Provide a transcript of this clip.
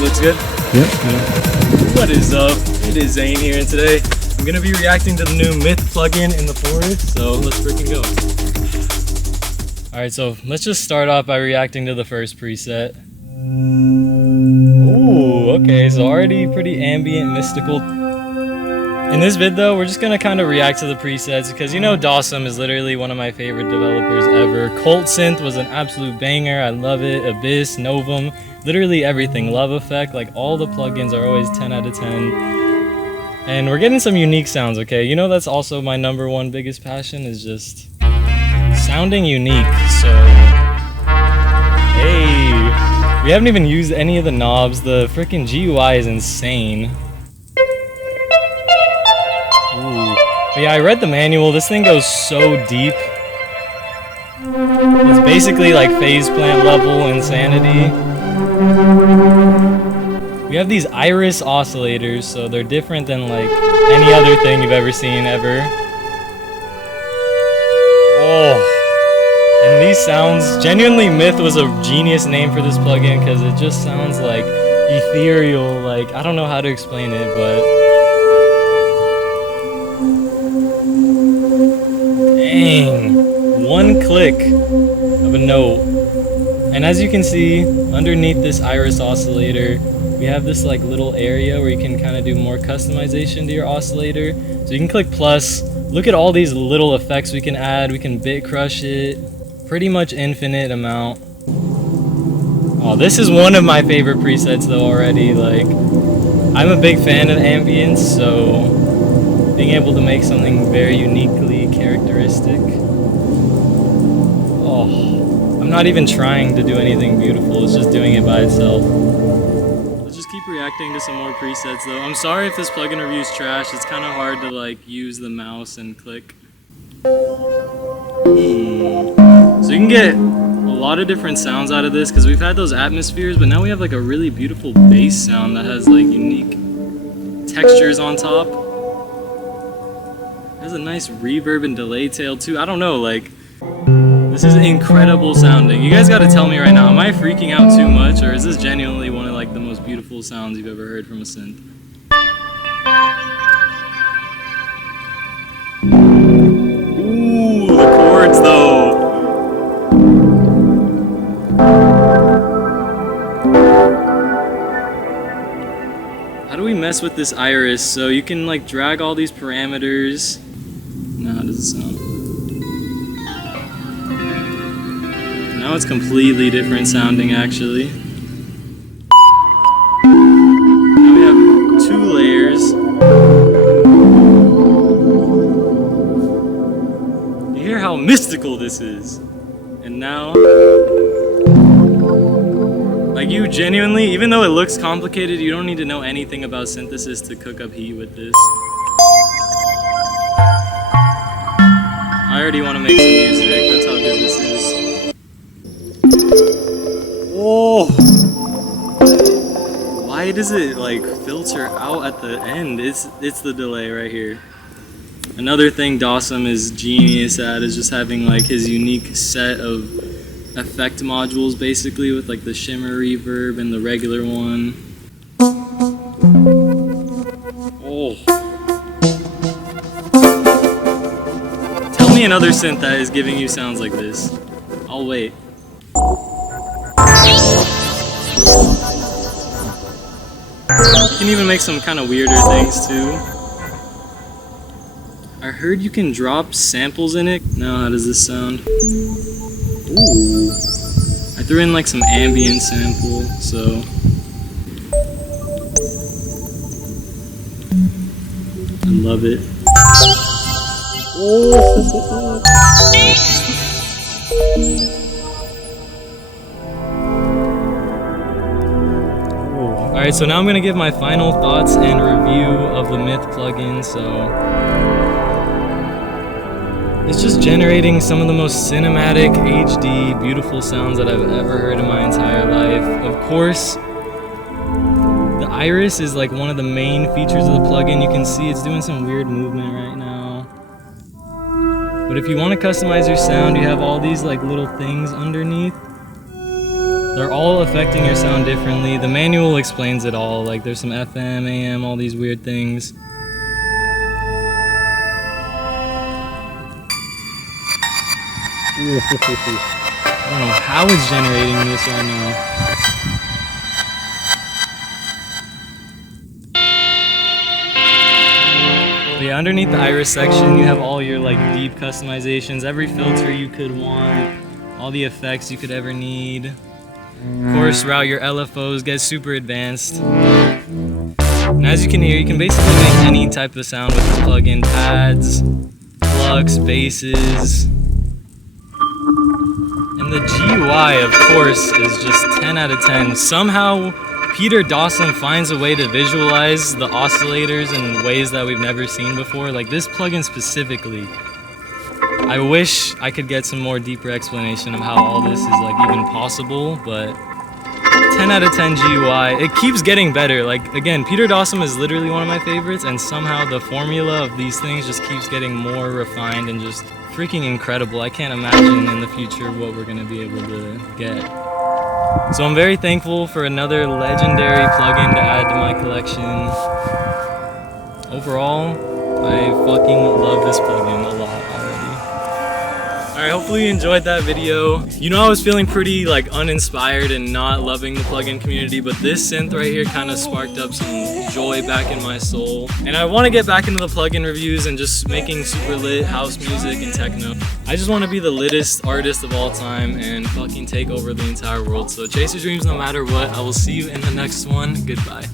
Looks good? Yep. What is up? It is Zane here, and today I'm going to be reacting to the new Myth plugin in the forest, so let's freaking go. Alright, so let's just start off by reacting to the first preset. Ooh, okay, so already pretty ambient, mystical. In this vid though, we're just gonna kind of react to the presets because you know Dawesome is literally one of my favorite developers ever. Cult Synth was an absolute banger, I love it. Abyss, Novum, literally everything. Love Effect, like all the plugins are always 10 out of 10. And we're getting some unique sounds, okay? You know that's also my #1 biggest passion is just sounding unique, so... Hey! We haven't even used any of the knobs, the freaking GUI is insane. Ooh. But yeah, I read the manual. This thing goes so deep. It's basically like phase plant level insanity. We have these iris oscillators, so they're different than like any other thing you've ever seen ever. Oh. And these sounds, genuinely Myth was a genius name for this plugin because it just sounds like ethereal, like I don't know how to explain it, but dang, one click of a note. And as you can see, underneath this iris oscillator, we have this like little area where you can kind of do more customization to your oscillator. So you can click plus, look at all these little effects we can add, we can bit crush it, pretty much infinite amount. Oh, this is one of my favorite presets though already. Like, I'm a big fan of ambience, so being able to make something very uniquely characteristic. Oh, I'm not even trying to do anything beautiful, it's just doing it by itself. Let's just keep reacting to some more presets though. I'm sorry if this plugin review is trash, it's kind of hard to like use the mouse and click. So you can get a lot of different sounds out of this because we've had those atmospheres, but now we have like a really beautiful bass sound that has like unique textures on top. It has a nice reverb and delay tail too. I don't know, like, this is incredible sounding. You guys gotta tell me right now, am I freaking out too much, or is this genuinely one of like the most beautiful sounds you've ever heard from a synth? Ooh, the chords though. How do we mess with this iris? So you can like drag all these parameters. Now how does it sound? Now it's completely different sounding actually. Now we have 2 layers. You hear how mystical this is? And now, like you genuinely, even though it looks complicated, you don't need to know anything about synthesis to cook up heat with this. I already want to make some music, that's how good this is. Oh! Why does it like filter out at the end? It's the delay right here. Another thing Dawesome is genius at is just having like his unique set of effect modules basically with like the shimmer reverb and the regular one. Oh. Tell me another synth that is giving you sounds like this. I'll wait. You can even make some kind of weirder things too. I heard you can drop samples in it. Now how does this sound? Ooh. I threw in like some ambient sample, so. I love it. Oh. Alright, so now I'm gonna give my final thoughts and review of the Myth plugin, so. It's just generating some of the most cinematic, HD, beautiful sounds that I've ever heard in my entire life. Of course, the iris is like one of the main features of the plugin. You can see it's doing some weird movement right now. But if you want to customize your sound, you have all these like little things underneath. They're all affecting your sound differently. The manual explains it all. Like there's some FM, AM, all these weird things. I don't know how it's generating this right now. But yeah, underneath the iris section, you have all your like deep customizations, every filter you could want, all the effects you could ever need. Of course, throughout your LFOs, get super advanced. And as you can hear, you can basically make any type of sound with this plugin. Pads, plucks, basses. And the GUI, of course, is just 10 out of 10. Somehow, Peter Dawesome finds a way to visualize the oscillators in ways that we've never seen before. Like this plugin specifically. I wish I could get some more deeper explanation of how all this is like even possible, but 10 out of 10 GUI. It keeps getting better. Like again, Peter Dawesome is literally one of my favorites, and somehow the formula of these things just keeps getting more refined and just freaking incredible. I can't imagine in the future what we're gonna be able to get. So I'm very thankful for another legendary plugin to add to my collection. Overall, I fucking love this plugin a lot already. Alright, hopefully you enjoyed that video. You know I was feeling pretty like uninspired and not loving the plugin community, but this synth right here kind of sparked up some joy back in my soul. And I want to get back into the plugin reviews and just making super lit house music and techno. I just want to be the littest artist of all time and fucking take over the entire world. So chase your dreams no matter what. I will see you in the next one. Goodbye.